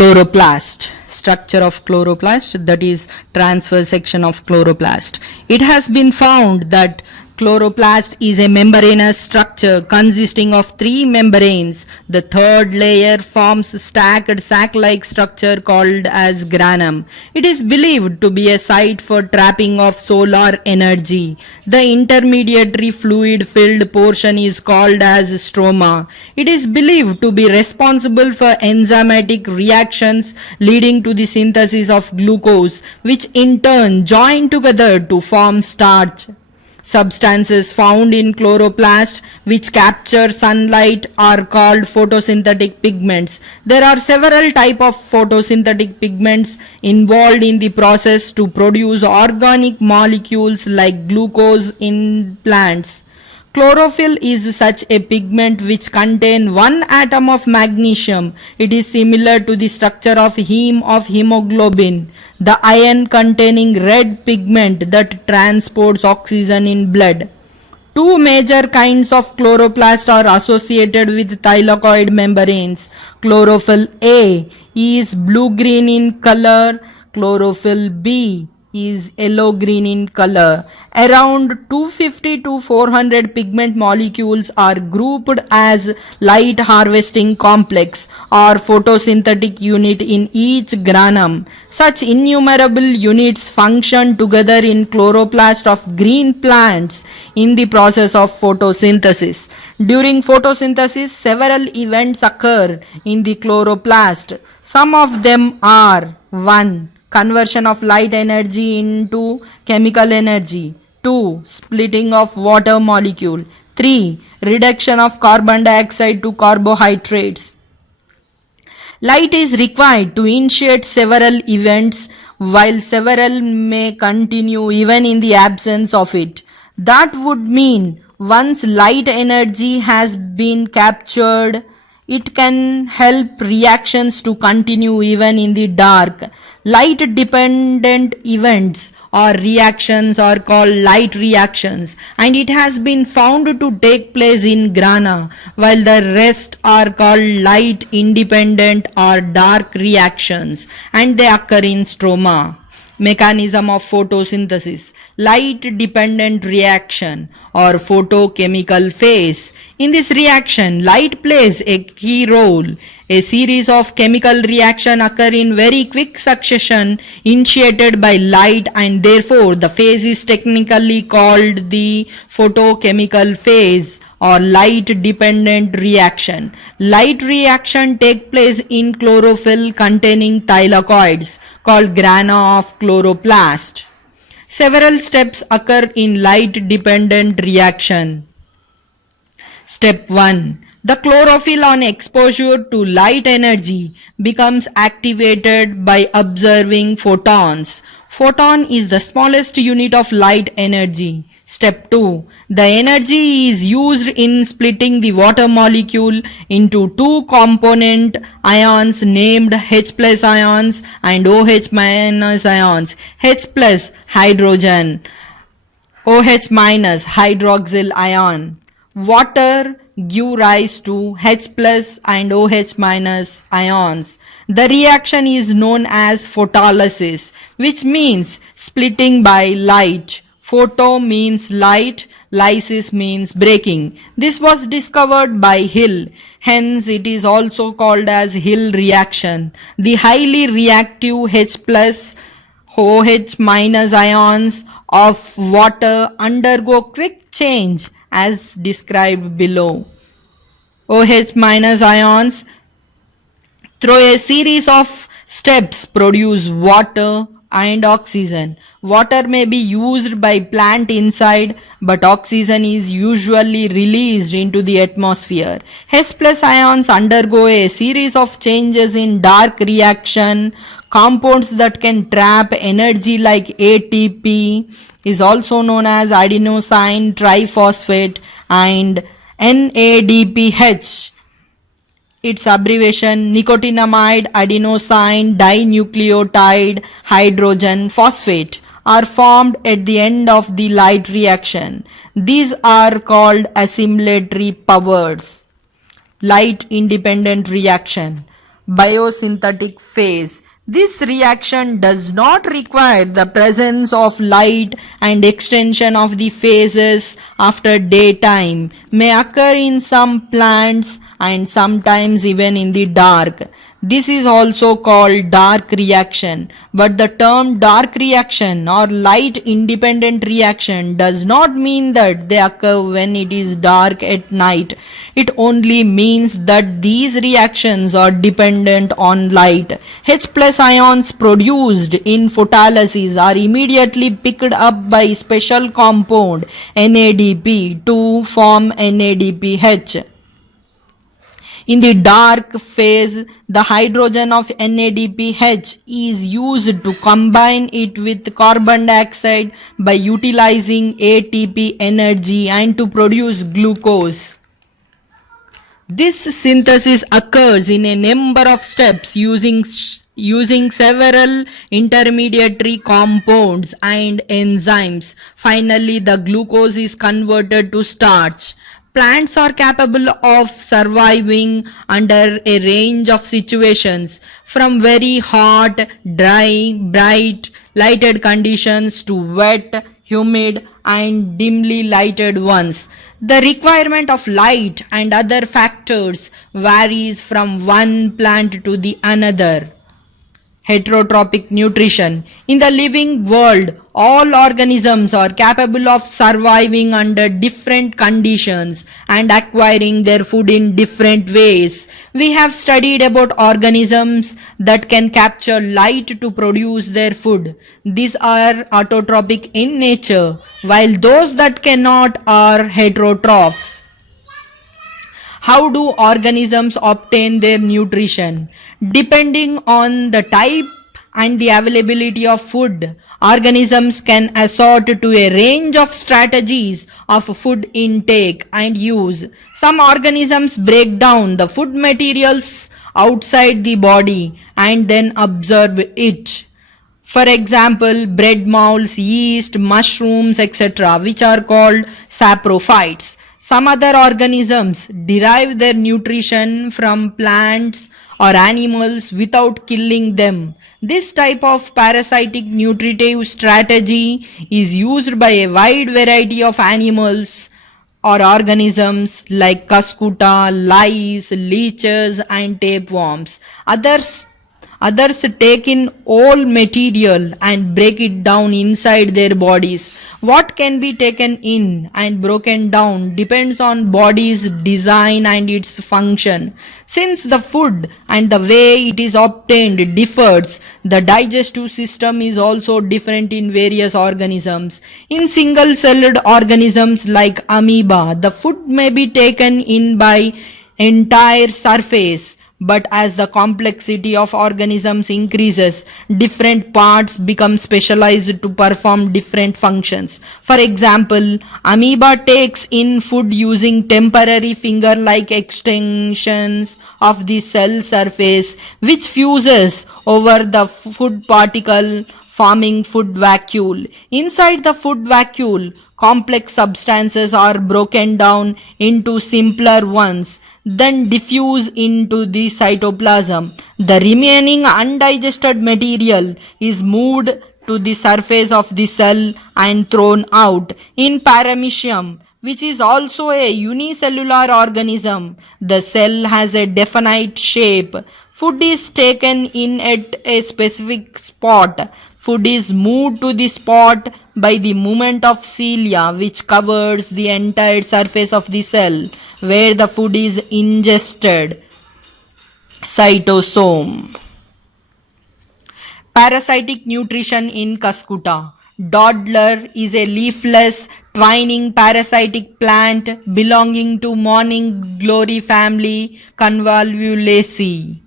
Chloroplast. Structure of chloroplast, that is transfer section of chloroplast. It has been found that chloroplast is a membranous structure consisting of three membranes. The third layer forms stacked sac-like structure called as granum. It is believed to be a site for trapping of solar energy. The intermediary fluid-filled portion is called as stroma. It is believed to be responsible for enzymatic reactions leading to the synthesis of glucose, which in turn join together to form starch. Substances found in chloroplast which capture sunlight are called photosynthetic pigments. There are several types of photosynthetic pigments involved in the process to produce organic molecules like glucose in plants. Chlorophyll is such a pigment which contains one atom of magnesium. It is similar to the structure of heme of hemoglobin, the iron containing red pigment that transports oxygen in blood. Two major kinds of chloroplast are associated with thylakoid membranes. Chlorophyll A is blue-green in color. Chlorophyll B is yellow-green in color. Around 250 to 400 pigment molecules are grouped as light harvesting complex or photosynthetic unit in each granum. Such innumerable units function together in chloroplast of green plants in the process of photosynthesis. During photosynthesis, several events occur in the chloroplast. Some of them are 1. Conversion of light energy into chemical energy. 2. Splitting of water molecule. 3. Reduction of carbon dioxide to carbohydrates. Light is required to initiate several events, while several may continue even in the absence of it. That would mean once light energy has been captured, it can help reactions to continue even in the dark. Light dependent events or reactions are called light reactions, and it has been found to take place in grana, while the rest are called light independent or dark reactions, and they occur in stroma. Mechanism of photosynthesis. Light dependent reaction or photochemical phase. In this reaction, light plays a key role. A series of chemical reactions occur in very quick succession initiated by light, and therefore the phase is technically called the photochemical phase or light dependent reaction. Light reaction take place in chlorophyll containing thylakoids called grana of chloroplast. Several steps occur in light dependent reaction. Step 1. The chlorophyll on exposure to light energy becomes activated by observing photons. Photon is the smallest unit of light energy. Step 2. The energy is used in splitting the water molecule into two component ions named H plus ions and OH minus ions. H plus hydrogen, OH minus hydroxyl ion. Water give rise to H plus and OH minus ions. The reaction is known as photolysis, which means splitting by light. Photo means light, lysis means breaking. This was discovered by Hill, hence it is also called as Hill reaction. The highly reactive H plus OH minus ions of water undergo quick change as described below. OH minus ions through a series of steps produce water and oxygen. Water may be used by plant inside, but oxygen is usually released into the atmosphere. H plus ions undergo a series of changes in dark reaction. Compounds that can trap energy like ATP is also known as adenosine triphosphate and NADPH. Its abbreviation nicotinamide adenosine dinucleotide hydrogen phosphate are formed at the end of the light reaction. These are called assimilatory powers. Light independent reaction. biosynthetic phase. This reaction does not require the presence of light, and extension of the phases after daytime may occur in some plants and sometimes even in the dark. This is also called dark reaction, but the term dark reaction or light independent reaction does not mean that they occur when it is dark at night. It only means that these reactions are dependent on light. H plus ions produced in photolysis are immediately picked up by special compound NADP to form NADPH. In the dark phase, the hydrogen of NADPH is used to combine it with carbon dioxide by utilizing ATP energy and to produce glucose. This synthesis occurs in a number of steps using several intermediary compounds and enzymes. Finally, the glucose is converted to starch. Plants are capable of surviving under a range of situations, from very hot, dry, bright, lighted conditions to wet, humid, and dimly lighted ones. The requirement of light and other factors varies from one plant to the another. Heterotrophic nutrition. In the living world, all organisms are capable of surviving under different conditions and acquiring their food in different ways. We have studied about organisms that can capture light to produce their food. These are autotrophic in nature, while those that cannot are heterotrophs. How do organisms obtain their nutrition? Depending on the type and the availability of food, organisms can resort to a range of strategies of food intake and use. Some organisms break down the food materials outside the body and then absorb it. For example, bread molds, yeast, mushrooms, etc., which are called saprophytes. Some other organisms derive their nutrition from plants or animals without killing them. This type of parasitic nutritive strategy is used by a wide variety of animals or organisms like cuscuta, lice, leeches, and tapeworms. Others take in all material and break it down inside their bodies. What can be taken in and broken down depends on body's design and its function. Since the food and the way it is obtained differs, the digestive system is also different in various organisms. In single-celled organisms like amoeba, the food may be taken in by entire surface. But as the complexity of organisms increases, different parts become specialized to perform different functions. For example, amoeba takes in food using temporary finger-like extensions of the cell surface, which fuses over the food particle, forming food vacuole. Inside the food vacuole, complex substances are broken down into simpler ones, then diffuse into the cytoplasm. The remaining undigested material is moved to the surface of the cell and thrown out. In paramecium, which is also a unicellular organism, the cell has a definite shape. Food is taken in at a specific spot. Food is moved to the spot by the movement of cilia, which covers the entire surface of the cell where the food is ingested. Cytosome. Parasitic nutrition in Cuscuta. Dodler is a leafless, twining parasitic plant belonging to morning glory family Convolvulaceae.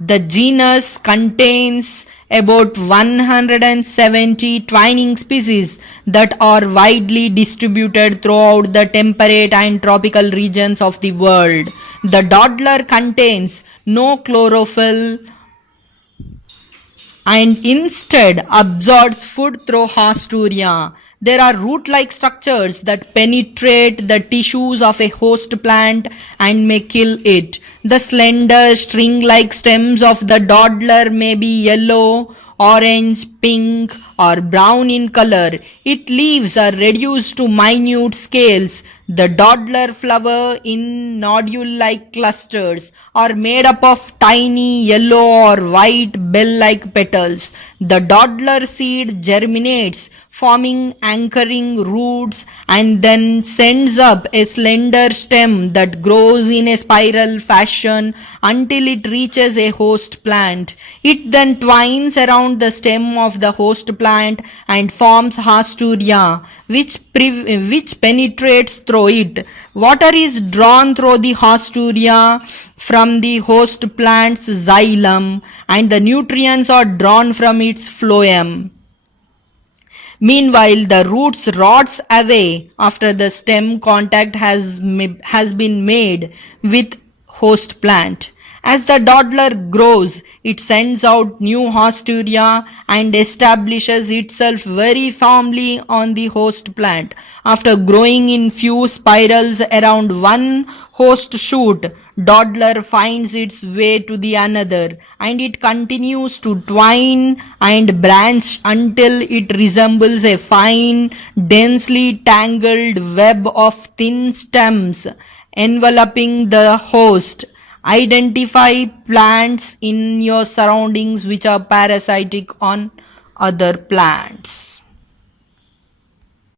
The genus contains about 170 twining species that are widely distributed throughout the temperate and tropical regions of the world. The dodler contains no chlorophyll and instead absorbs food through hasturia. There are root-like structures that penetrate the tissues of a host plant and may kill it. The slender string-like stems of the dodder may be yellow, orange, pink, or brown in color. Its leaves are reduced to minute scales. The dodder flower in nodule-like clusters are made up of tiny yellow or white bell-like petals. The dodder seed germinates, forming anchoring roots, and then sends up a slender stem that grows in a spiral fashion until it reaches a host plant. It then twines around the stem of the host plant and forms haustoria, which penetrates through it. Water is drawn through the haustoria from the host plant's xylem, and the nutrients are drawn from its phloem. Meanwhile, the roots rots away after the stem contact has been made with host plant. As the dodder grows, it sends out new haustoria and establishes itself very firmly on the host plant. After growing in few spirals around one host shoot, dodder finds its way to the another, and it continues to twine and branch until it resembles a fine, densely tangled web of thin stems enveloping the host. Identify plants in your surroundings which are parasitic on other plants.